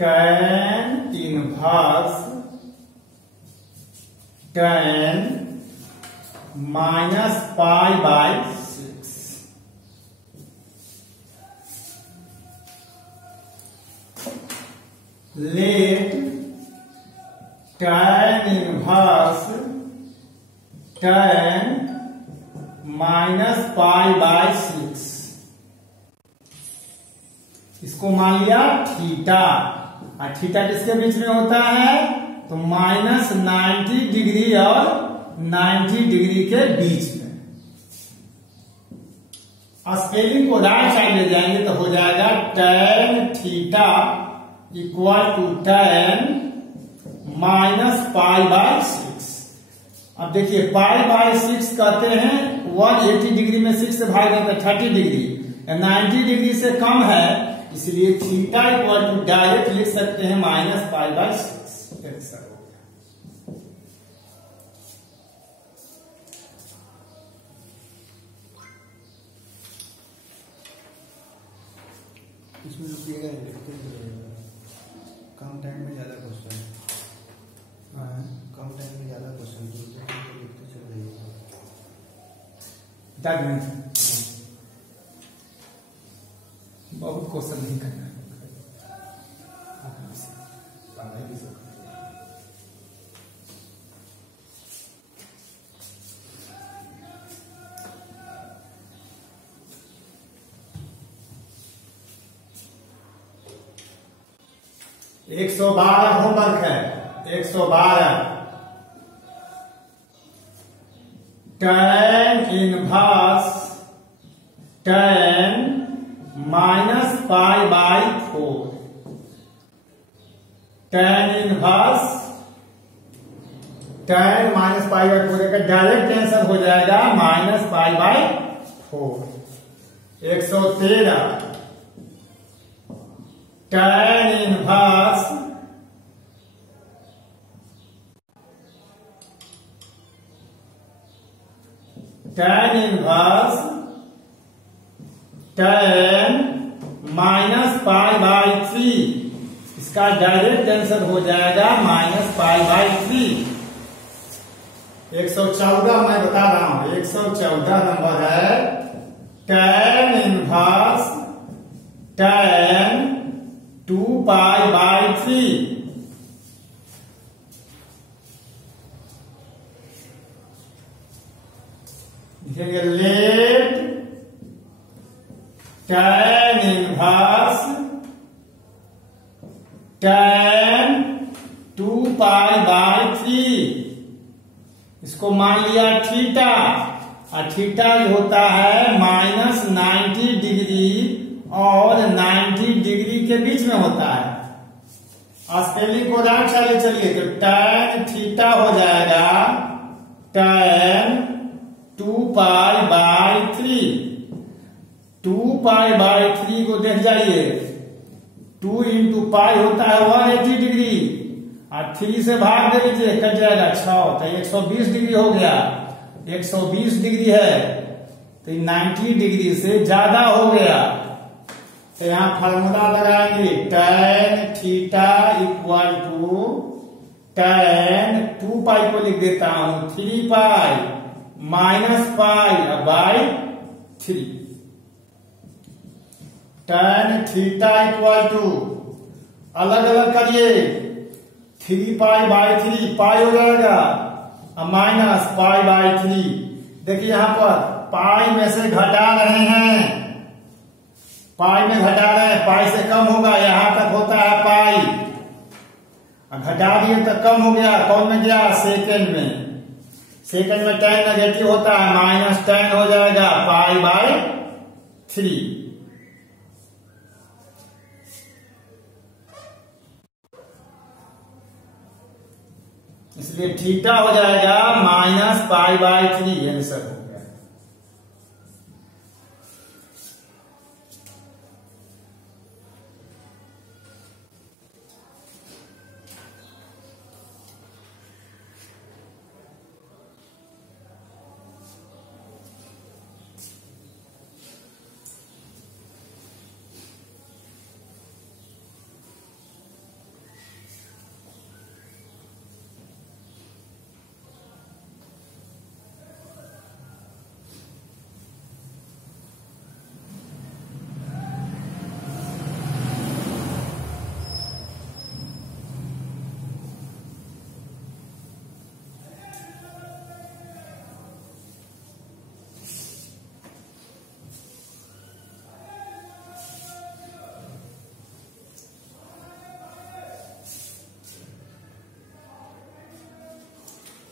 tan inverse tan minus pi by 6। Let tan inverse tan minus pi by 6, इसको मान लिया theta. और theta किसके बीच में होता है? तो माइनस 90 डिग्री और 90 डिग्री के बीच में। स्केलिंग को राइट साइड ले जाएंगे तो हो जाएगा tan theta equal to tan minus pi by 6। अब देखिए पाई बाय 6 कहते हैं 180 डिग्री में 6 से भाग देते हैं 30 डिग्री, 90 डिग्री से कम है, इसलिए थीटा इक्वल टू डायरेक्ट लिख सकते हैं माइनस पाई बाय 6। आंसर हो गया। इसमें रुकिएगा, कम टाइम में ज्यादा क्वेश्चन, कम टाइम में ज्यादा क्वेश्चन लिखते चल रही बहुत क्वेश्चन नहीं करना है। 112 होमवर्क है। 112 tan inverse tan minus pi bye 4। tan inverse tan minus pi bye 4 का डायरेक्ट आंसर हो जाएगा minus pi bye 4। 113 tan inverse tan minus pi by 3, इसका डायरेक्ट आंसर हो जाएगा माइनस पाई बाय 3। 114 मैं बता रहा हूं, 114 नंबर है tan inverse tan 2 pi by 3। Let tan inverse tan 2 pi by 3, इसको मान लिया थीटा। और थीटा जो होता है माइनस 90 डिग्री और 90 डिग्री के बीच में होता है। स्पेलिंग को राइट साइड चलिए तो tan थीटा हो जाएगा tan 2 pi by 3। 2 pi by 3 को देख जाइए, 2 इंटू पाई होता है 180 डिग्री और 3 से भाग दे लीजिए, कट जाएगा 6, तो 120 डिग्री हो गया। 120 डिग्री है तो 90 डिग्री से ज्यादा हो गया। तो यहां फार्मूला लगाएंगे tan theta equal to tan 2 pi को लिख देता हूं 3 pi minus pi by 3। tan theta equal to अलग अलग करिए, 3 पाई बाय 3 पाई हो जाएगा माइनस पाई बाय 3। देखिए यहां पर पाई में से घटा रहे हैं, पाई में घटा रहे हैं, पाई से कम होगा, यहां तक होता है पाई, घटा दिए तो कम हो गया, कौन में गया सेकेंड में, सेकेंड में tan नेगेटिव होता है माइनस tan हो जाएगा पाई बाय 3। इसलिए थीटा हो जाएगा माइनस पाई बाय 3। आंसर हो गया।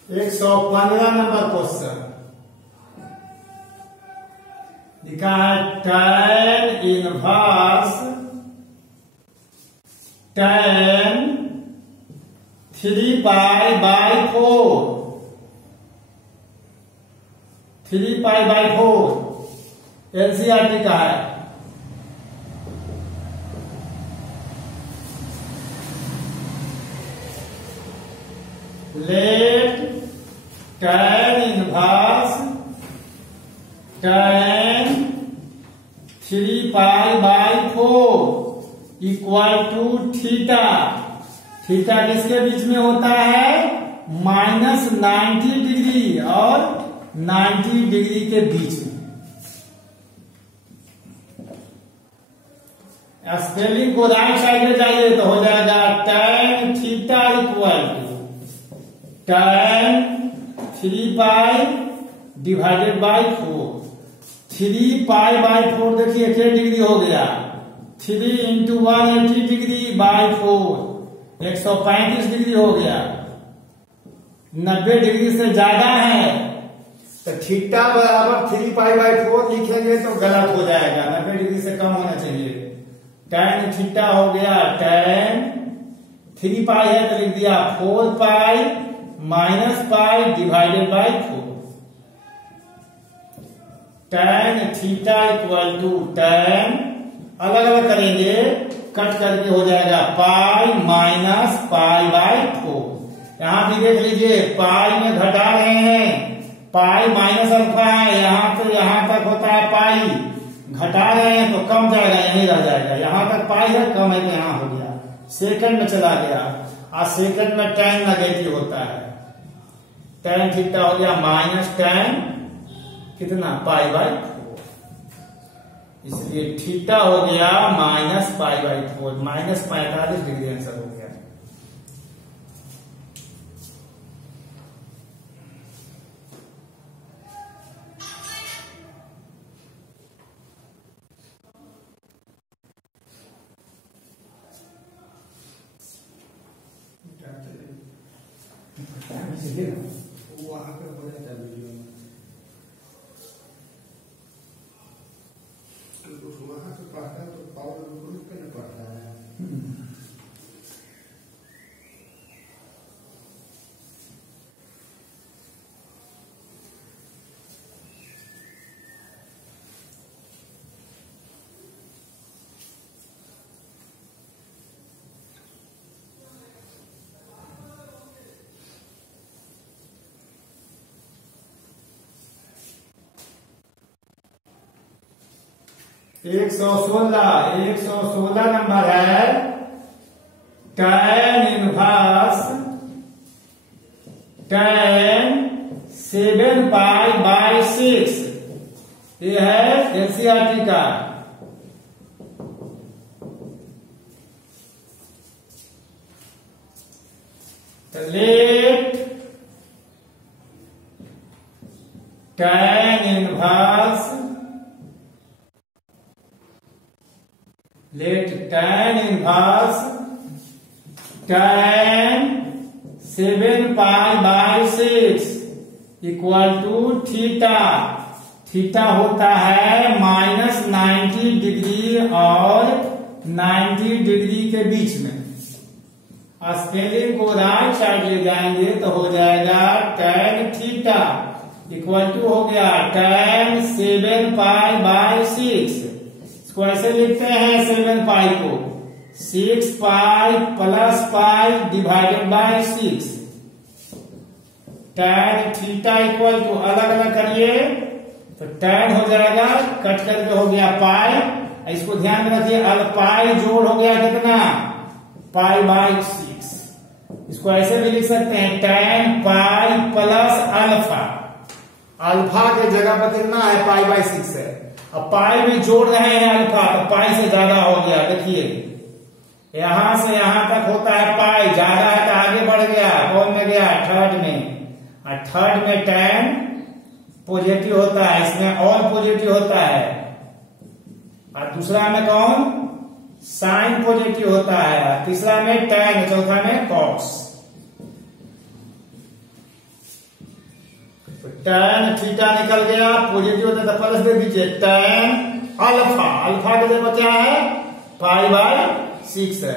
115 नंबर क्वेश्चन लिखा है tan inverse tan 3 pi by 4 3 pi by 4 NCERT का है। Let tan inverse tan 3 pi by 4 equal to theta. Theta किसके बीच में होता है? -90 डिग्री और 90 डिग्री के बीच में। स्पेलिंग को राइट साइड में जाइए तो हो जाएगा tan theta equal to tan 3 pi divided by 4। 3 pi by 4 देखिए कितने डिग्री हो गया? 3 इंटू 180 डिग्री बाई 4 135 डिग्री हो गया। 90 डिग्री से ज्यादा है तो थीटा बराबर 3 पाई बाई 4 लिखेंगे तो गलत हो जाएगा। 90 डिग्री से कम होना चाहिए। tan थीटा हो गया tan 3 पाई है तो लिख दिया 4 pi minus pi divided by 4। tan theta equal to tan अलग अलग करेंगे कट करके हो जाएगा पाई माइनस पाई बाई 4। यहां भी देख लीजिए पाई में घटा रहे हैं, पाई माइनस अल्फा है, यहां तो यहां तक होता है पाई, घटा रहे हैं तो कम जाएगा, यहीं रह जाएगा। यहां तक पाई है, कम है तो यहां हो गया, सेकंड में चला गया। और सेकंड में tan नेगेटिव होता है। tan थीटा हो गया माइनस tan कितना पाई बाई 4, इसलिए थीटा हो गया minus pi by 4, -45 degree answer हो गया। वहां पे हो जाता है वीडियो में, तो वहां से पढ़ता है तो पावर ग्रुप पे नहीं पढ़ता है। एक सौ सोलह नंबर है tan inverse tan 7 pi by 6। ये है एनसीईआरटी का। Let tan inverse tan 7 pi by 6 equal to theta. Theta होता है -90 डिग्री और 90 डिग्री के बीच में। स्पेलिंग को राइट साइड ले जाएंगे तो हो जाएगा tan थीटा इक्वल टू हो गया tan 7 पाई बाई 6। इसको ऐसे लिखते हैं 7 पाई को 6 pi plus pi divided by 6। tan theta equal to अलग अलग करिए तो tan हो जाएगा, कट करके हो गया पाई। इसको ध्यान में रखिए, पाई जोड़ हो गया कितना पाई बाई 6। इसको ऐसे भी लिख सकते हैं tan pi plus alpha. Alpha के जगह पर कितना है पाई बाई 6 है। अब पाई में जोड़ रहे हैं अल्फा तो पाई से ज्यादा हो गया। देखिए यहां से यहां तक होता है पाई, ज्यादा है तो आगे बढ़ गया, कौन में गया थर्ड में। और थर्ड में tan पॉजिटिव होता है, इसमें और पॉजिटिव होता है। और दूसरा में कौन साइन पॉजिटिव होता है, तीसरा में tan, चौथा में cos। tan थीटा निकल गया, पॉजिटिव होता तो प्लस दे दीजिए, tan अल्फा, अल्फा के जगह क्या है पाई बाय 6 है,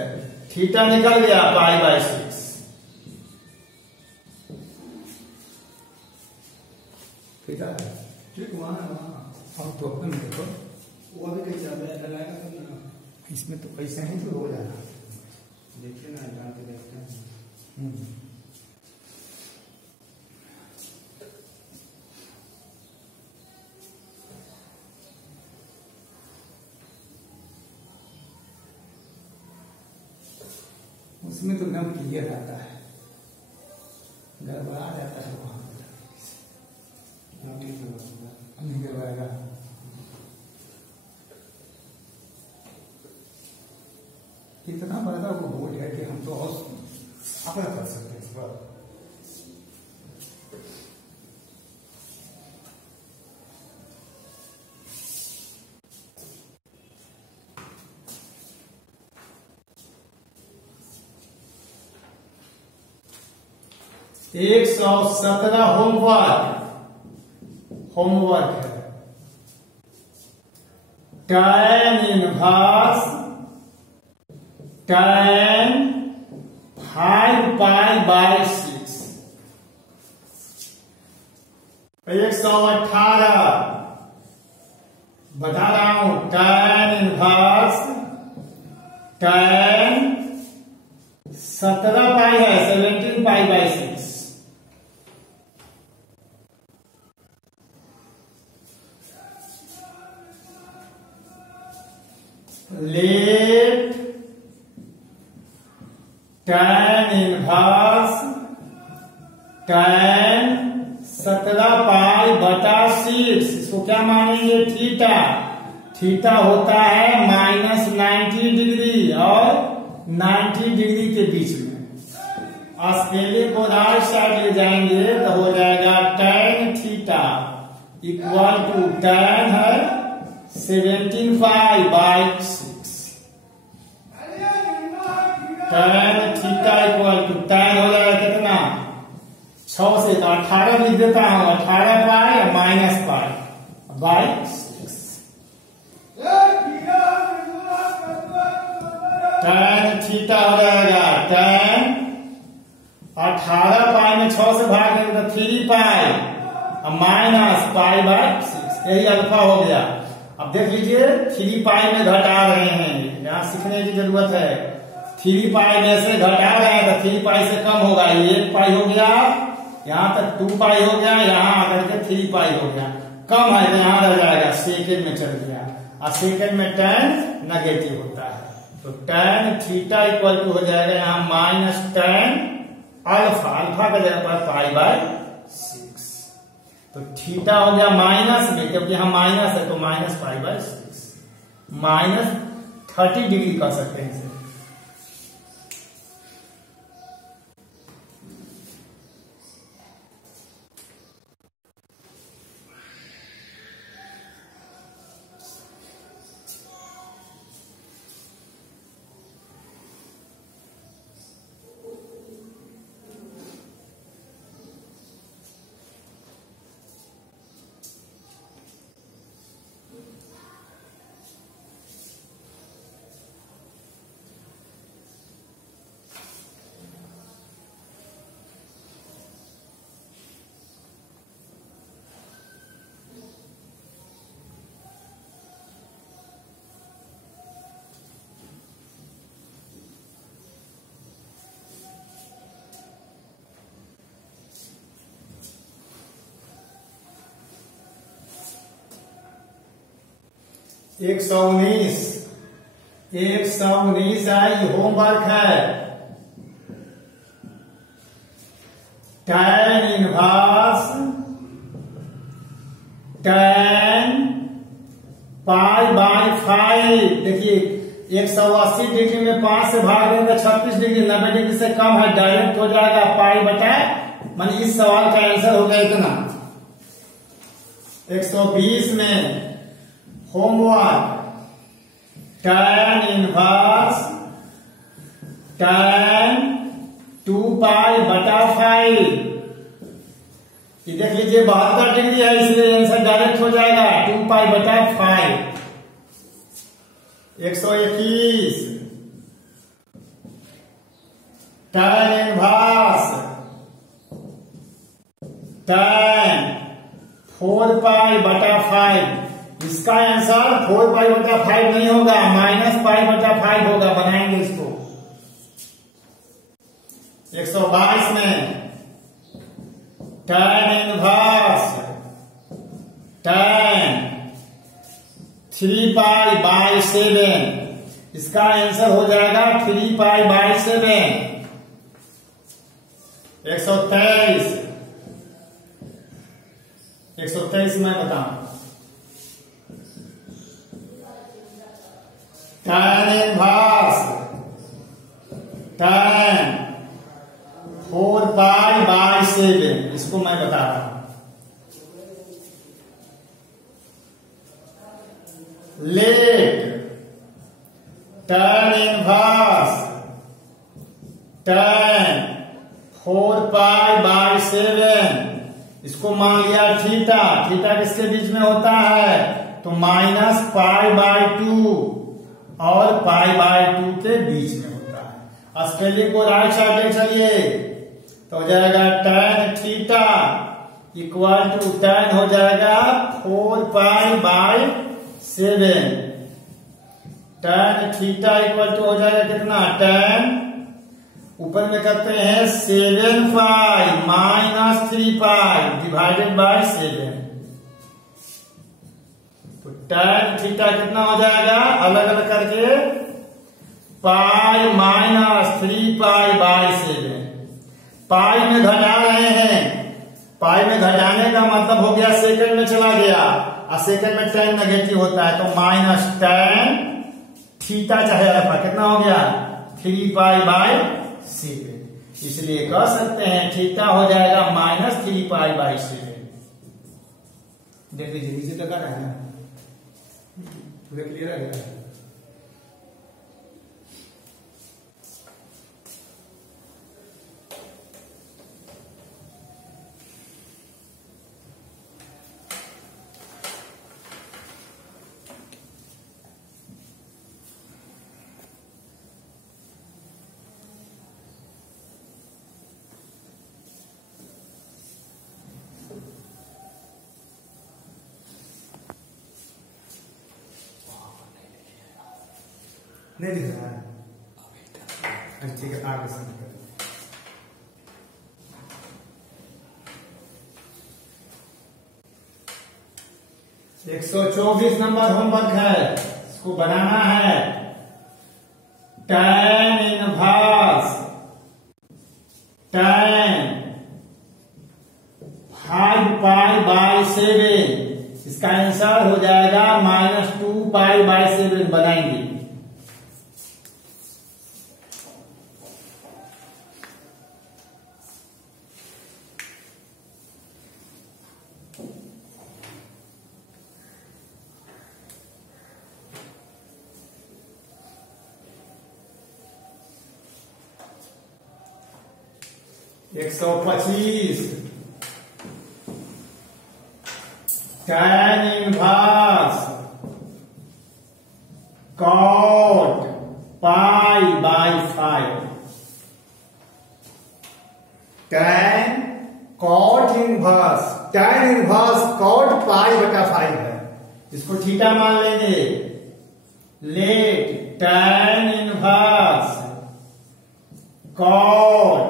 थीटा निकल गया पाई बाय 6। ठीक है, ठीक वहाँ अब तो अपने देखो वो भी कहीं लगाएगा तो ना, इसमें तो ऐसा ही तो हो जाएगा, देखिए ना डाल के देखते हैं। उसमें तो एकदम क्लियर आता है, गड़बड़ा जाता है वहां नहीं गड़बड़ाएगा। इतना बड़ा वो बोर्ड है कि हम तो और अपना कर सकते हैं इस पर। एक 117 होमवर्क है, tan inverse tan 5 pi by 6, 118 बता रहा हूं, tan इनवर्स tan 17 पाई है 17 pi by 6, let tan inverse tan 17 pi बटा 6, इसको क्या मानेंगे थीटा, थीटा होता है -90 डिग्री और 90 डिग्री के बीच में। स्केलिंग को राइट साइड ले जाएंगे तो हो जाएगा tan theta equal to tan है 17 pi by 6, tan theta equal to tan हो जाएगा कितना 6 से, तो 18 लिख देता हूं, 18 पाई minus pi by 6, tan theta हो जाएगा tan 18 पाई में 6 से भाग देंगे तो 3 पाई माइनस पाई बाय 6, यही अल्फा हो गया। अब देख लीजिए 3 पाई में घटा रहे हैं, यहाँ सीखने की जरूरत है, 3 पाई में से घटा रहे हैं तो 3 पाई से कम होगा, ये 1 पाई हो गया, यहाँ तक 2 पाई हो गया, यहाँ आकर के 3 पाई हो गया, कम है तो यहाँ रह जाएगा, सेकेंड में चल गया, और सेकेंड में tan नेगेटिव होता है, तो tan थीटा इक्वल टू हो जाएगा यहाँ माइनस tan अल्फा, अल्फा का जगह पर पाई बाय 6, तो थीटा हो गया माइनस में, क्योंकि यहाँ माइनस है तो माइनस पाई बाय 6, -30 डिग्री कर सकते हैं इसे। एक 119 है, ये होमवर्क है, tan inverse tan pi by 5, देखिए 180 डिग्री में 5 से भाग देंगे 36 डिग्री, 90 डिग्री से कम है, डायरेक्ट हो जाएगा पाई बटा, माने इस सवाल का आंसर हो गया इतना। 120 में होमवर्क tan इनवर्स tan 2 पाई बटा 5 ये देख लीजिए 72 डिग्री है, इसलिए आंसर डायरेक्ट हो जाएगा 2 पाई बटा 5। 121 tan इनवर्स tan 4 पाई बटा 5। इसका आंसर 4 पाई बटा 5 नहीं होगा, माइनस पाई बटा 5 होगा। बनाएंगे इसको। 122 में tan inverse tan 3 pi by 7। इसका आंसर हो जाएगा 3 पाई बाई 7। 123 मैं बताऊं। tan inverse tan 4 pi by 7, इसको मैं बता रहा हूं। Let tan inverse tan 4 pi by 7, इसको मान लिया थीटा। थीटा किसके बीच में होता है? तो माइनस पाई बाई 2 और पाई बाई 2 के बीच में होता है। स्पेलिंग को राइट साइड ले चलिए तो हो जाएगा tan theta equal to tan हो जाएगा 4 pi by 7। tan theta equal to हो जाएगा कितना? tan ऊपर में करते हैं 7 pi minus 3 pi divided by 7। तो tan थीटा कितना हो जाएगा? अलग अलग करके पाई माइनस 3 पाई बाई 7। पाई में घटा रहे हैं, पाई में घटाने का मतलब हो गया सेकंड में चला गया, और सेकंड में tan नेगेटिव होता है, तो माइनस tan थीटा चाहे अल्फा कितना हो गया? 3 पाई बाई 7। इसलिए कह सकते हैं थीटा हो जाएगा माइनस 3 पाई बाई 7। देख लीजिए नीचे लगा रहा है, पूरा क्लियर है। नहीं दिख रहा है? अच्छा ठीक है, आगे से 124 नंबर होमवर्क है, इसको बनाना है। tan inverse tan 5 pi by 7, इसका आंसर हो जाएगा माइनस 2 पाई बाई 7। बनाएंगे। एक 125 tan inverse cot pi by 5। tan cot inverse cot pi बटा 5 है, इसको थीटा मान लेंगे। Late tan inverse cot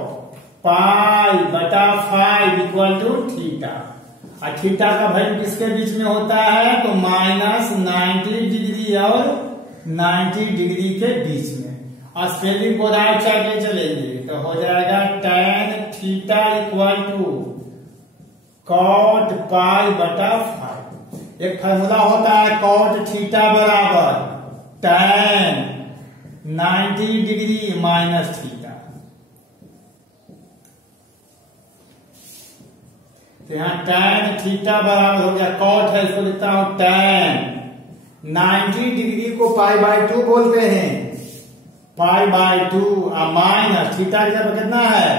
pi बटा 5 इक्वल टू थीटा। और थीटा का वैल्यू किसके बीच में होता है? तो माइनस 90 डिग्री और 90 डिग्री के बीच में। और स्पेलिंग को राइट साइड में चलेंगे तो हो जाएगा tan theta equal to cot pi बटा 5। एक फार्मूला होता है cot थीटा बराबर tan 90 डिग्री माइनस थीटा। तो यहां tan थीटा बराबर हो गया cot है, इसको लिखता हूं tan 90 डिग्री को पाई बाई 2 बोलते हैं, पाई बाई 2 और माइनस थीटा की जगह कितना है?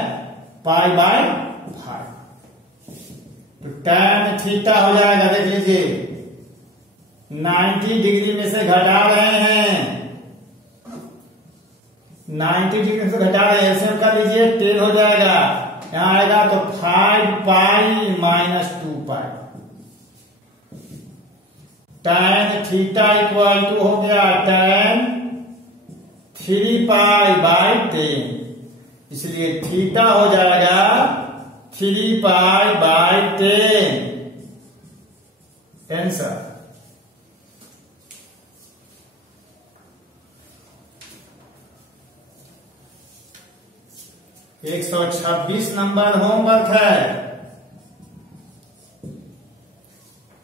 पाई बाई 5। तो tan थीटा हो जाएगा, देख लीजिए 90 डिग्री में से घटा रहे हैं, 90 डिग्री से घटा रहे हैं, ऐसे कर लीजिए 10 हो जाएगा, यहां आएगा तो 5 pi minus 2 pi. tan theta equal to हो गया tan 3 पाई बाई 10, इसलिए थीटा हो जाएगा 3 पाई बाई 10 आंसर। एक 126 नंबर होमवर्क है।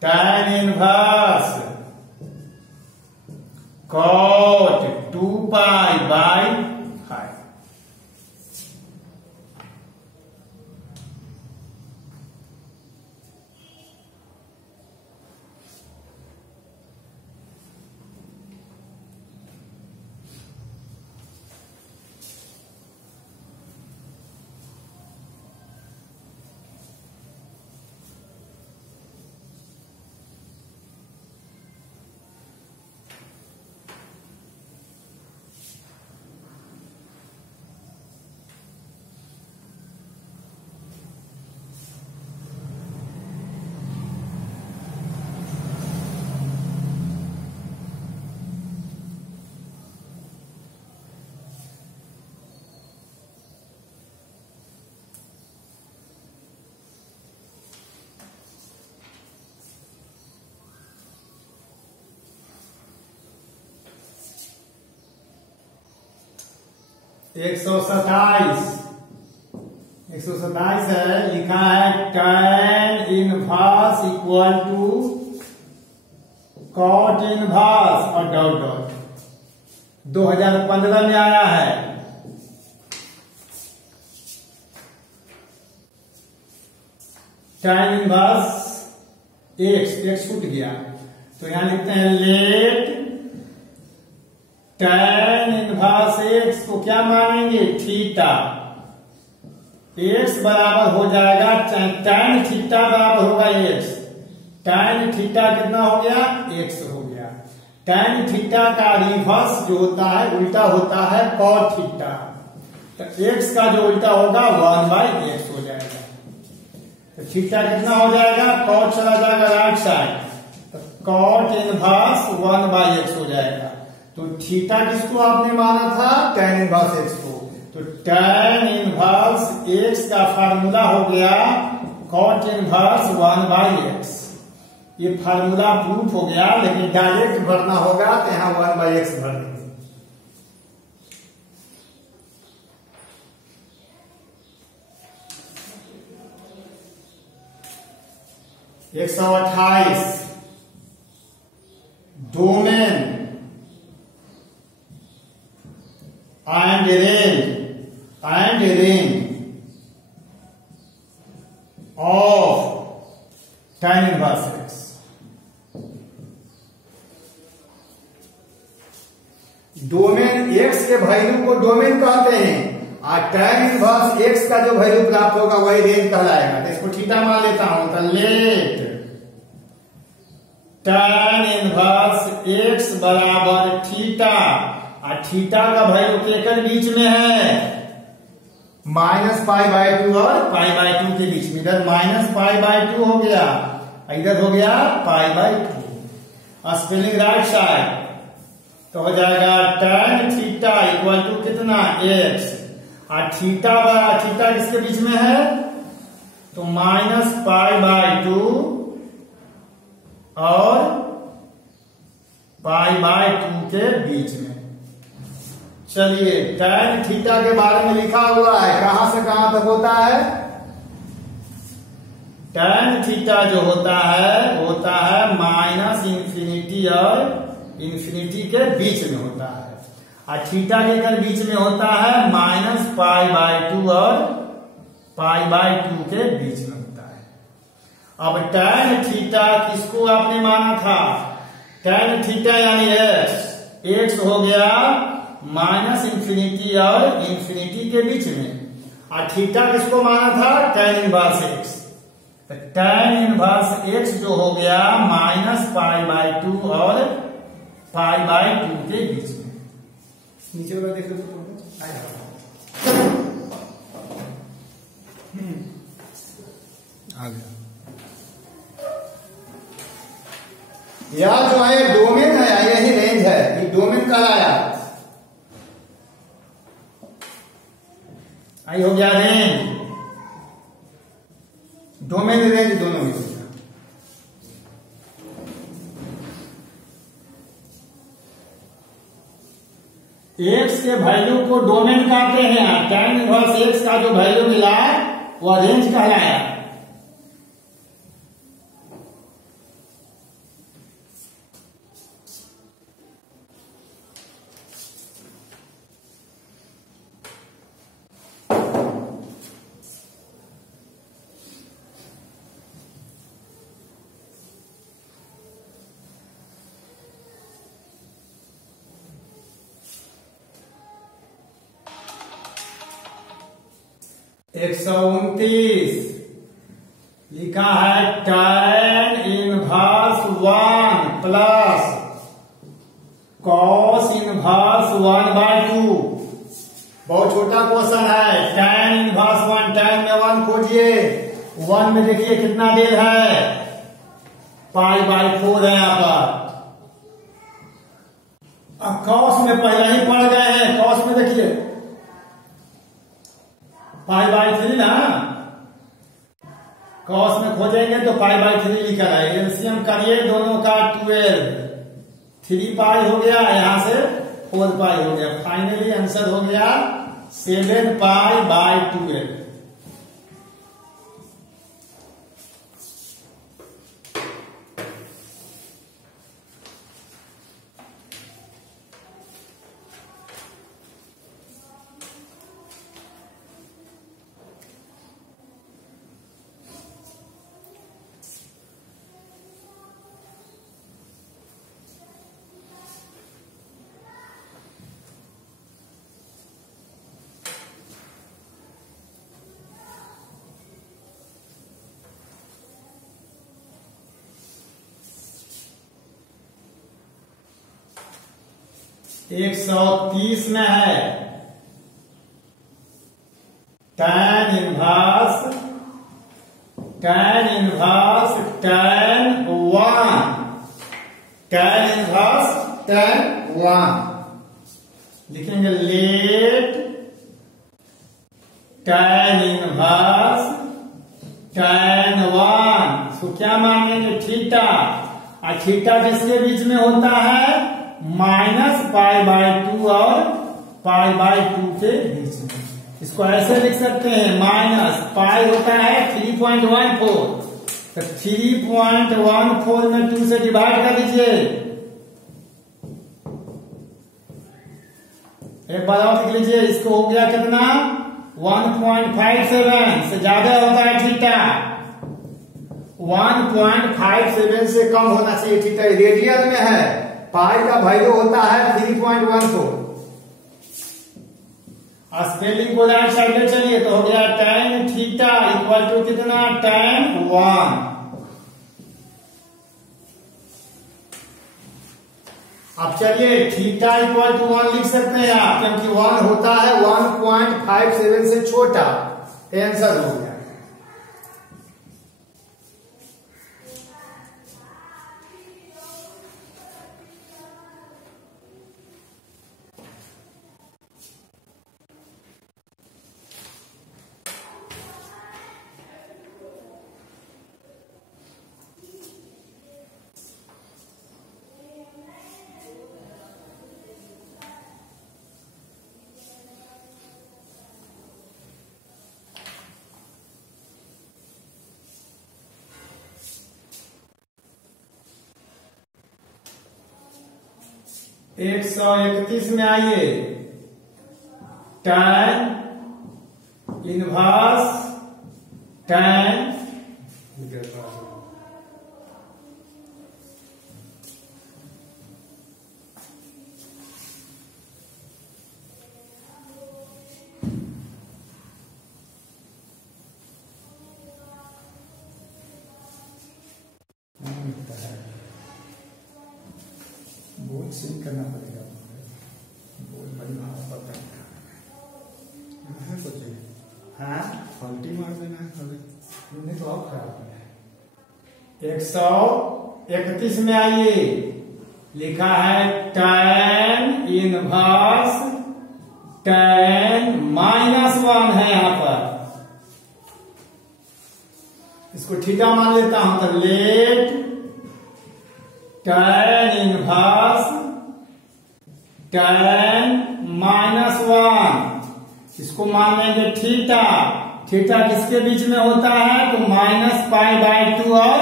tan inverse cot 2 pi by 5। एक सौ 127 है, लिखा है tan inverse equal to cot inverse और डॉट डॉट 2015 में आया है। tan इनवर्स x छूट गया तो यहां लिखते हैं लेट tan इनवर्स x को क्या मानेंगे थीटा, x बराबर हो जाएगा tan थीटा बराबर होगा x, tan थीटा कितना हो गया x हो गया। tan थीटा का रिवर्स जो होता है उल्टा होता है cot थीटा, तो x का जो उल्टा होगा 1/x हो जाएगा। तो थीटा कितना हो जाएगा, cot चला जाएगा राइट साइड, तो cot इनवर्स 1/x हो जाएगा। तो थीटा किसको आपने माना था tan इनवर्स x को, तो tan इनवर्स x का फार्मूला हो गया cot इनवर्स 1/x। ये फार्मूला प्रूफ हो गया, लेकिन डायरेक्ट भरना होगा तो यहां 1/x भर देंगे। एक 128 domain and range of tan inverse x। Domain x के वैल्यू को डोमेन कहते हैं और tan इनवर्स x का जो वैल्यू प्राप्त होगा वही रेंज कहलाएगा। तो इसको थीटा मान लेता हूं, तो लेट tan इनवर्स x बराबर थीटा, और थीटा का वैल्यू केकर बीच में है -π/2 और π/2 के बीच में, इधर -π/2 हो गया, इधर हो गया π/2। स्पेलिंग राइट साइड तो हो जाएगा tan थीटा इक्वल टू कितना x, और थीटा किसके बीच में है तो -π/2 और π/2 के बीच में। चलिए tan थीटा के बारे में लिखा हुआ है, कहां से कहां तक होता है, tan थीटा जो होता है -∞ और इंफिनिटी के बीच में होता है, और थीटा के बीच में होता है -π/2 और π/2 के बीच में होता है। अब tan थीटा किसको आपने माना था, tan थीटा यानी x हो गया -∞ और इंफिनिटी के बीच में, और थीटा किसको माना था tan इनवर्स x, तो tan इनवर्स x जो हो गया -π/2 और π/2 के बीच में। नीचे वाला देख लो तो आया आ गया। यह जो है डोमेन है, यही रेंज है, ये डोमेन कहलाया। आई हो गया रेंज, डोमेन रेंज दोनों ही हो गया। एक्स के वैल्यू को डोमेन कहते हैं। tan इनवर्स एक्स का जो वैल्यू मिला वह रेंज कहलाया। एक 129 लिखा है tan inverse 1 plus cos inverse 1/2। बहुत छोटा क्वेश्चन है। tan इनवर्स 1, tan में 1 खोजिए। 1 में देखिए कितना डेल है, π/4 है यहाँ पर। अब cos में पहले ही पढ़ गए हैं, cos में देखिए π/3 ना, cos में खोजेंगे तो π/3 लिखा है। एलसीएम करिए दोनों का 12, 3π हो गया, यहां से 4π हो गया। फाइनली आंसर हो गया 7π/12। एक 130 में है tan inverse tan 1, tan inverse tan 1 लिखेंगे लेट tan इनवर्स tan 1। तो क्या मानेंगे, थीटा, और थीटा जिसके बीच में होता है -π/2 और π/2 के बीच में। इसको ऐसे लिख सकते हैं, माइनस पाई होता है 3.14, तो 3.14 में 2 से डिवाइड कर दीजिए। एक बार और लिख लीजिए, इसको हो गया कितना 1.57 से ज्यादा होता है थीटा, 1.57 से कम होना चाहिए थीटा, रेडियन में है। पाई का वैल्यू होता है 3.14। स्पेलिंग को राइट साइड में चलिए तो हो गया tan थीटा इक्वल टू कितना tan 1। अब चलिए थीटा इक्वल टू 1 लिख सकते हैं आप, क्योंकि 1 होता है 1.57 से छोटा। आंसर हो गया। एक 131 में आइए, tan इनवर्स tan चेंज करना पड़ेगा। बहुत बड़ी भाव पड़ता है कुछ। हाँ पलटी मार देना है खाली, नहीं तो और खराब है। 131 में आइए, लिखा है tan इनवर्स tan -1 है यहाँ पर। इसको थीटा मान लेता हूं, तो लेट tan इनवर्स tan -1, इसको मान लेंगे थीटा। थीटा किसके बीच में होता है? तो -π/2 और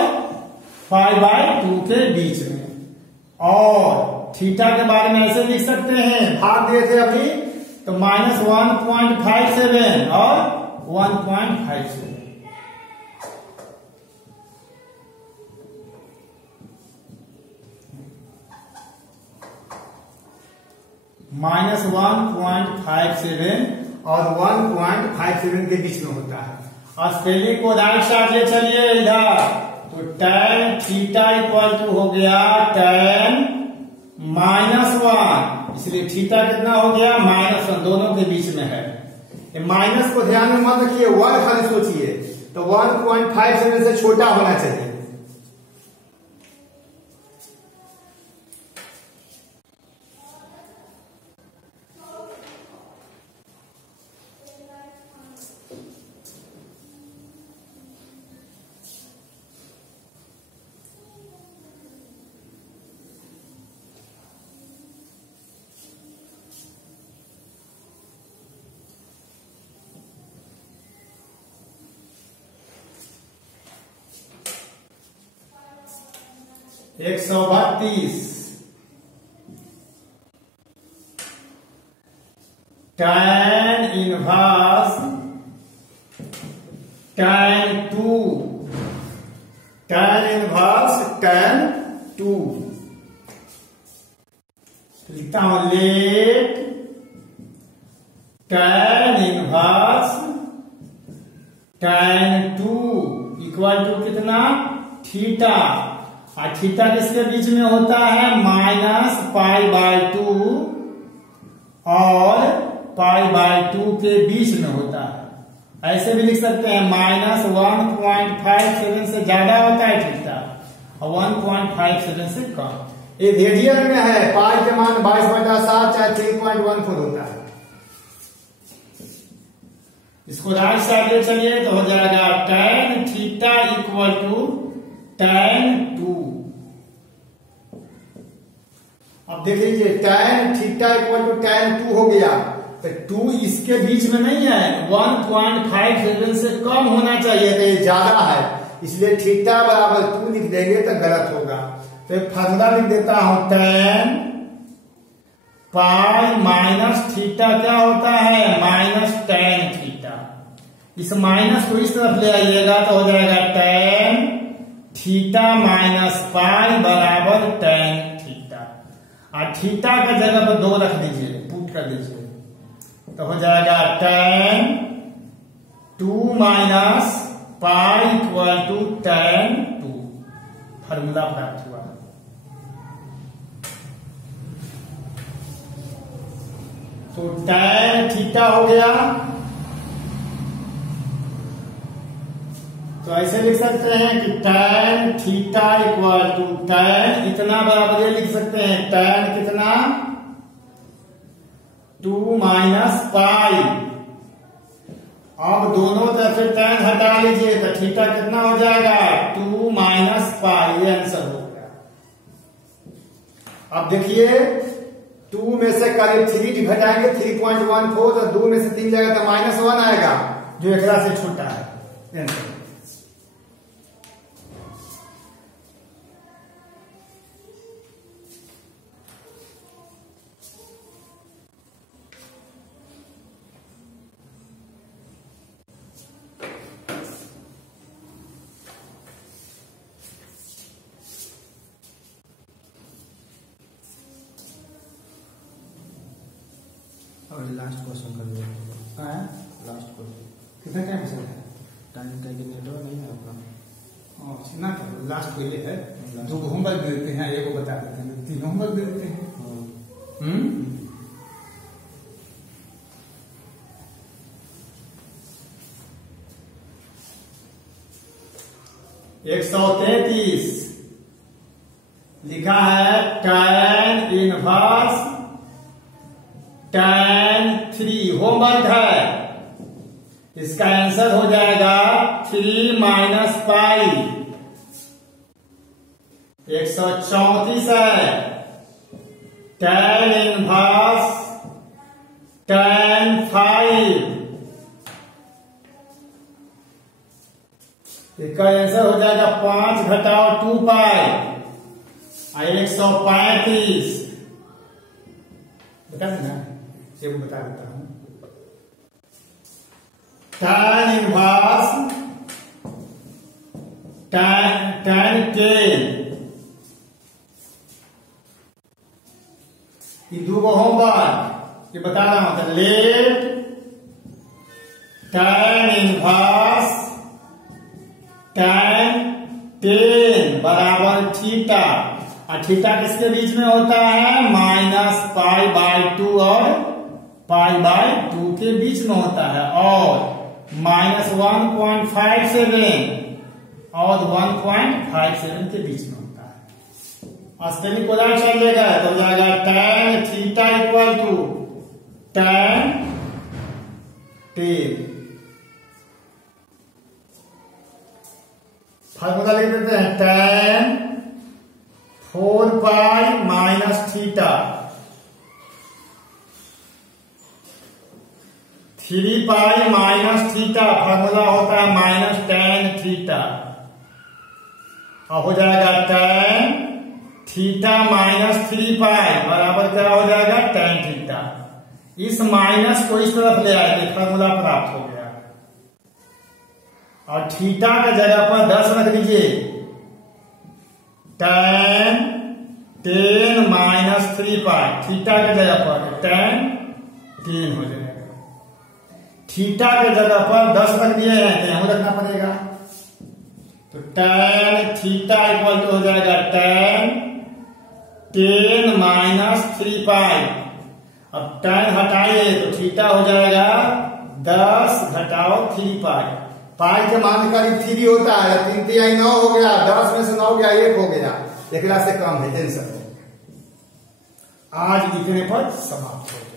π/2 के बीच में। और थीटा के बारे में ऐसे लिख सकते हैं, भाग दिए थे अभी, तो -1.57 और 1.57। -1.57 और 1.57 के बीच में होता है। और स्पेलिंग को राइट साइड ले चलिए इधर, तो tan थीटा इक्वल टू हो गया tan -1, इसलिए थीटा कितना हो गया? -1, दोनों के बीच में है। माइनस को ध्यान में मत रखिए, 1 खाली सोचिए, तो 1.57 से छोटा होना चाहिए। एक 132 tan inverse tan 2, tan inverse tan 2, लिखता हूं let tan inverse tan 2 equal to कितना? थीटा। और थीटा किसके बीच में होता है? -π/2 और π/2 के बीच में होता है। ऐसे भी लिख सकते हैं, -1.57 से ज्यादा होता है थीटा और 1.57 से कम। ये रेडियन में है, पाई के मान 22/7 चाहे 3.14 होता है। इसको राइट साइड ले चलिए, तो हो जाएगा tan theta equal to tan 2। अब देख लीजिए, tan theta equal to tan 2 हो गया, तो 2 इसके बीच में नहीं है, 1.57 से कम होना चाहिए, तो ये ज्यादा है, इसलिए थीटा बराबर 2 लिख देंगे तो गलत होगा। तो एक फार्मूला लिख देता हूं, tan पाई माइनस थीटा क्या होता है? -tan theta. इस माइनस को इस तरफ ले आइएगा तो हो जाएगा tan थीटा -पाई बराबर tan थीटा। और थीटा का जगह पर 2 रख दीजिए, पुट कर दीजिए, तो हो जाएगा tan 2 - pi equal to tan 2। Formula प्राप्त हुआ। तो tan थीटा हो गया, तो ऐसे लिख सकते हैं कि tan theta equal to tan इतना बराबर ये लिख सकते हैं, tan कितना? 2 - पाई। अब दोनों तरफ से tan हटा लीजिए, तो थीटा कितना हो जाएगा? 2 - पाई। ये आंसर हो गया। अब देखिए, 2 में से करीब 3 घटाएंगे 3.14, तो 2 में से 3 जाएगा तो -1 आएगा, जो एकरा से छोटा है आंसर। और लास्ट क्वेश्चन कर दिया, लास्ट क्वेश्चन कितना टाइम से है? टाइम का नेटवर्क नहीं है अपना। ना लास्ट पहले है, 2 होमवर्क देते हैं, 1 को बता देते हैं, 3 होमवर्क देते हैं। 133 लिखा है tan इनवर्स tan 3 होमवर्क है। इसका आंसर हो जाएगा 3 माइनस पाई। 134 है tan इनवर्स tan 5। इसका आंसर हो जाएगा 5 घटाओ 2 पाई। 135 बता देना, ये बता देता हूं। tan इनवर्स tan 10 ये दो होमवर्क ये बता रहा हूं। लेट tan इनवर्स tan 10 बराबर थीटा। और थीटा किसके बीच में होता है? माइनस पाई बाय 2 और पाई बाय 2 के बीच में होता है। और माइनस 1.57 और 1.57 के बीच में होता है। स्पेलिंग कोड चलेगा तो हो जाएगा tan theta equal to tan 10। Formula लिख देते हैं tan 4 pi minus theta 3 pi minus theta. Formula होता है माइनस tan थीटा। और हो जाएगा tan थीटा माइनस 3 पाई बराबर क्या हो जाएगा? tan theta. इस माइनस को इस तरफ ले आएंगे, फार्मूला प्राप्त हो गया। और थीटा के जगह पर 10 रख दीजिए। tan 10 माइनस 3 पाई थीटा के जगह पर tan 10 हो जाएगा। थीटा के जगह पर 10 रख दिए हैं तो यहां रखना पड़ेगा। तो tan थीटा इक्वल टू हो जाएगा tan 10 माइनस 3 पाई। अब tan हटाइए तो थीटा हो जाएगा 10 घटाओ 3 पाई। पाई के मान करीब 3 होता है। 3 3 9 हो गया। 10 में से 9 गया 1 हो गया। एक से कम है। टेंशन हो गया। आज इतने पर समाप्त हो गया।